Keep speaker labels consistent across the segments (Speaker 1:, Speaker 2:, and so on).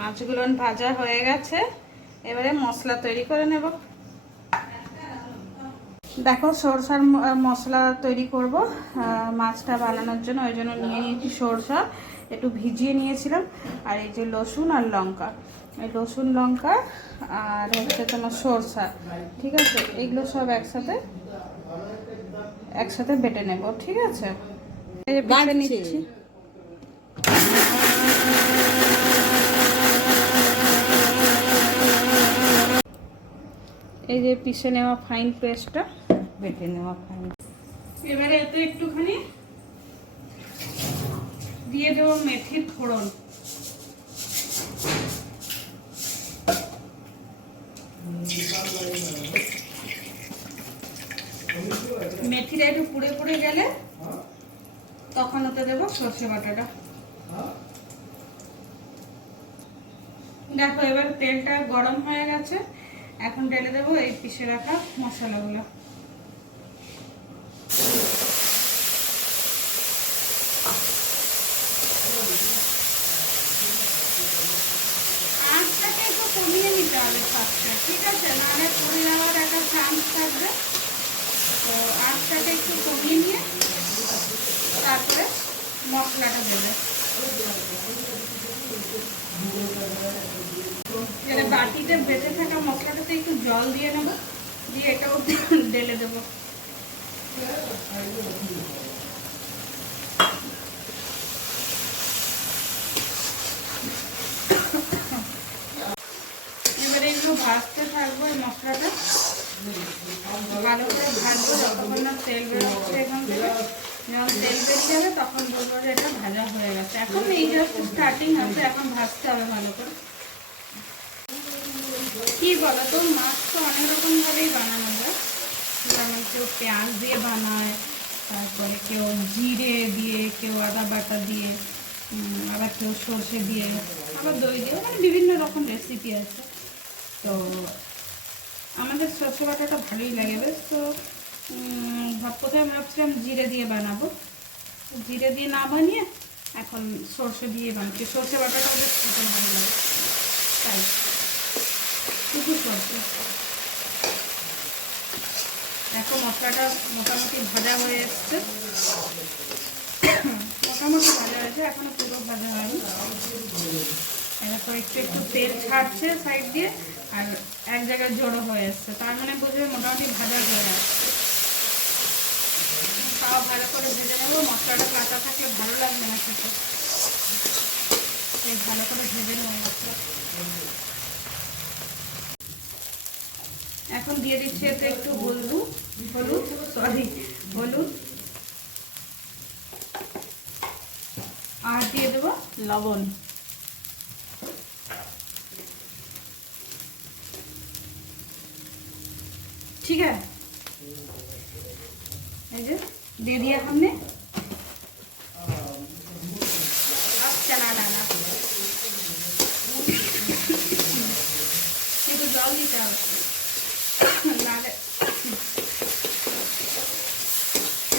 Speaker 1: মাছগুলো ভাজা হয়ে গেছে। এবারে মশলা তৈরি করে নেব। দেখো সরষার মশলা তৈরি করব। মাছটা বানানোর জন্য ওই জন্য নিয়ে নিয়েছি সরষা। একটু ভিজিয়ে নিয়েছিলাম। আর এই যে রসুন আর লঙ্কা। এই রসুন লঙ্কা আর হচ্ছে তোমার সরষা। ঠিক আছে? এগুলো সব একসাথে একসাথে বেটে নেব। ঠিক আছে? নিচ্ছি। এই যে পিষে নেওয়া ফাইন পেস্টটা বেটে নেওয়া ফাইন এবারে এতে একটুখানি দিয়ে দেবো মেথির ফোড়ন। মেথিটা একটু পুড়ে পুড়ে গেলে তখন ওতে দেবো সর্ষে বাটাটা। দেখো এবার তেলটা গরম হয়ে গেছে। এখন ঢেলে দেবো এই পিষে রাখা মশলাগুলো। একটু কমিয়ে নিতে হবে ঠিক আছে? একটা থাকবে। তো একটু কমিয়ে নিয়ে তারপরে মশলাটা দেবে। এবারে বাটিতে বেঁচে থাকা মশলাটাতে একটু জল দিয়ে নেব। দিয়ে এটাও ঢেলে দেবো। এবারে এগুলো ভাজতে থাকব এই মশলাটা। ভালো করে ভাজবো, যতক্ষণ না তেল বেরোচ্ছে এখান থেকে। যখন তেল যাবে তখন এটা ভাজা হয়ে গেছে। এখন এই স্টার্টিং আছে, এখন ভাজতে হবে ভালো করে। কি বলো মাছ তো অনেক বানানো যায়। যেমন কেউ পেঁয়াজ দিয়ে বানায়, তারপরে কেউ জিরে দিয়ে, কেউ আদা বাটা দিয়ে আবার কেউ সর্ষে দিয়ে, আবার দই দিয়ে মানে বিভিন্ন রকম রেসিপি আছে। তো আমাদের সর্ষে বাটাটা ভালোই লাগে, বেশ তো প্রথমে ভাবছিলাম জিরে দিয়ে বানাবো। জিরে দিয়ে না বানিয়ে এখন সর্ষে দিয়ে বানাচ্ছি। সর্ষে বাটাটা বেশ ভালো লাগে। তাই। শুধু সর্ষে এখন মশলাটা মোটামুটি ভাজা হয়ে এসছে। মোটামুটি ভাজা হয়েছে, এখনও পুরো ভাজা হয়নি। এরপর একটু একটু তেল ছাড়ছে সাইড দিয়ে, আর এক জায়গায় জড়ো হয়ে এসছে। তার মানে বুঝবে মোটামুটি ভাজা হয়ে আসছে ভালো করে ভেজে নেব। মশলাটা কাঁচা থাকলে ভালো লাগবে না খেতে। তাই ভালো করে ভেজে নেব মশলা। এখন দিয়ে দিচ্ছি এতে একটু হলুদ হলুদ সরি হলুদ। আর দিয়ে দেবো লবণ। दे दिया हमने। अब चना डाला ये तो जल ही चावल। तो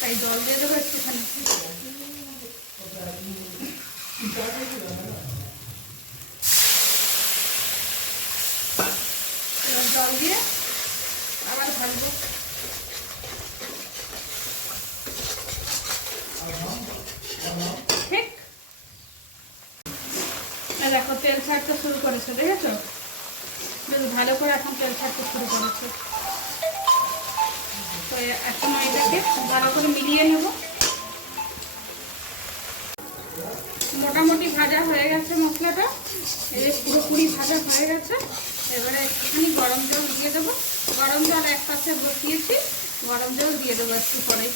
Speaker 1: कहीं जल दे दो खाने। দেখো তেল ছাড়তে শুরু করেছে, দেখেছ? বেশ ভালো করে এখন তেল ছাড়তে শুরু করেছে। তো এখন এটাকে ভালো করে মিলিয়ে নেব। মোটামুটি ভাজা হয়ে গেছে মশলাটা। যে পুরোপুরি ভাজা হয়ে গেছে। এবারে একটুখানি গরম জল দিয়ে দেবো। গরম জল এক পাশে বসিয়েছি, গরম জল দিয়ে দেবো একটু পরে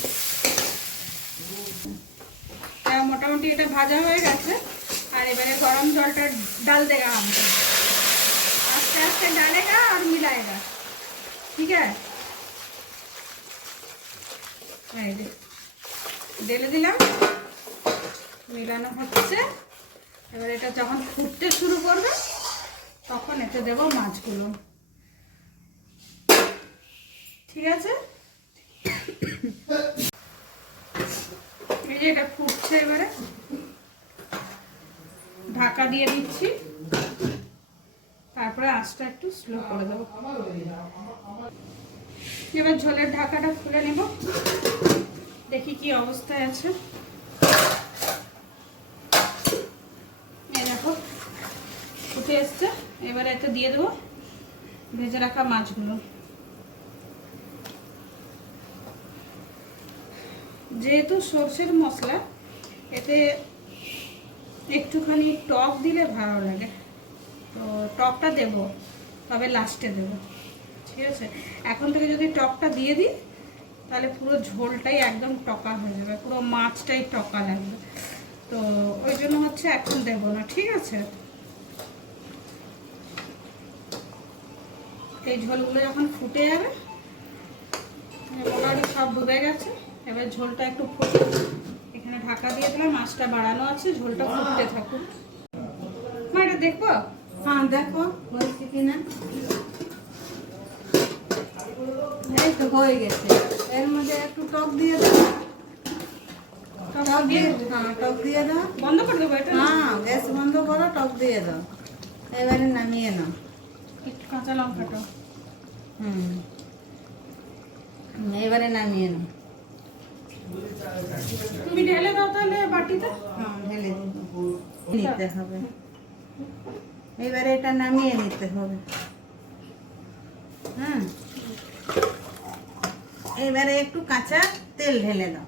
Speaker 1: মোটামুটি এটা ভাজা হয়ে গেছে। আর এবারে গরম জলটা ডাল देगा हम আস্তে আস্তে ডালেগা আর मिलाएगा ঠিক আছে? ঢেলে দিলাম। মেলানো হচ্ছে। এবার এটা যখন ফুটতে শুরু করবে, তখন এতে দেব মাছগুলো। ঠিক আছে? এই যে এটা ফুটছে এবারে। ঢাকা দিয়ে দিচ্ছি। তারপরে আঁচটা একটু স্লো করে দেবো। এবার ঝোলের ঢাকাটা খুলে নেব। দেখি কি অবস্থায় আছে। উঠে এসছে। এবারে এতে দিয়ে দেবো ভেজে রাখা মাছগুলো। যেহেতু সর্ষের মশলা, এতে একটুখানি টক দিলে ভালো লাগে। তো টকটা দেব, তবে লাস্টে দেব। ঠিক আছে? এখন থেকে যদি টকটা দিয়ে দিই, তাহলে পুরো ঝোলটাই একদম টকা হয়ে যাবে, পুরো মাছটাই টকা লাগবে। তো ওই জন্য হচ্ছে এখন দেব না, ঠিক আছে? এই ঝোলগুলো যখন ফুটে যাবে, মোটামুটি সব ডুবে গেছে, এবার ঝোলটা একটু ফুটে ঢাকা দিয়ে দিলাম মাছটা বাড়ানো আছে ঝোলটা ফুটতে থাকুক। মা এটা দেখব
Speaker 2: হ্যাঁ দেখো হয়েছে কিনা এই তো হয়ে গেছে। এর মধ্যে একটু টক দিয়ে দাও। টক দিয়ে হ্যাঁ টক দিয়ে দাও।
Speaker 1: বন্ধ করে দেবো এটা?
Speaker 2: হ্যাঁ গ্যাস বন্ধ করো টক দিয়ে দাও। এবারে নামিয়ে নাও।
Speaker 1: একটু কাঁচা লঙ্কাটা।
Speaker 2: হুম হুম, এবারে নামিয়ে নাও।
Speaker 1: তুমি ঢেলে দাও তাহলে বাটিতে?
Speaker 2: হ্যাঁ ঢেলে নিতে হবে। এবারে এটা নামিয়ে নিতে হবে। হ্যাঁ। এবারে একটু কাঁচা তেল ঢেলে দাও।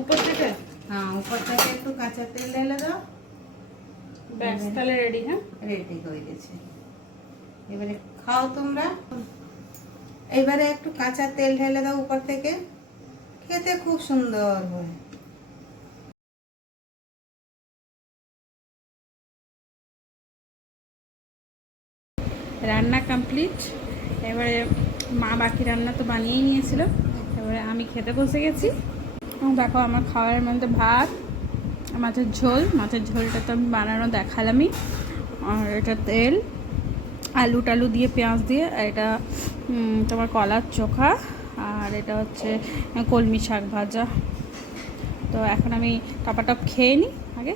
Speaker 1: উপর থেকে?
Speaker 2: হ্যাঁ উপর থেকে একটু কাঁচা তেল ঢেলে দাও।
Speaker 1: ব্যাস তাহলে রেডি হ্যাঁ?
Speaker 2: রেডি হয়ে গেছে। এবারে খাও তোমরা। এবারে একটু কাঁচা তেল ঢেলে দাও উপর থেকে। খেতে খুব সুন্দর হয়।
Speaker 1: রান্না কমপ্লিট এবারে মা বাকি রান্না তো বানিয়েই নিয়েছিল। এবারে আমি খেতে বসে গেছি। দেখো আমার খাবারের মধ্যে ভাত, মাছের ঝোল। মাছের ঝোলটা তো আমি বানানো দেখালামই। আর এটা তেল, আলু টালু দিয়ে, পেঁয়াজ দিয়ে, আর এটা তোমার কলার চোখা। এটা হচ্ছে কলমি শাক ভাজা। তো এখন আমি টপাটপ খেয়ে নিই আগে।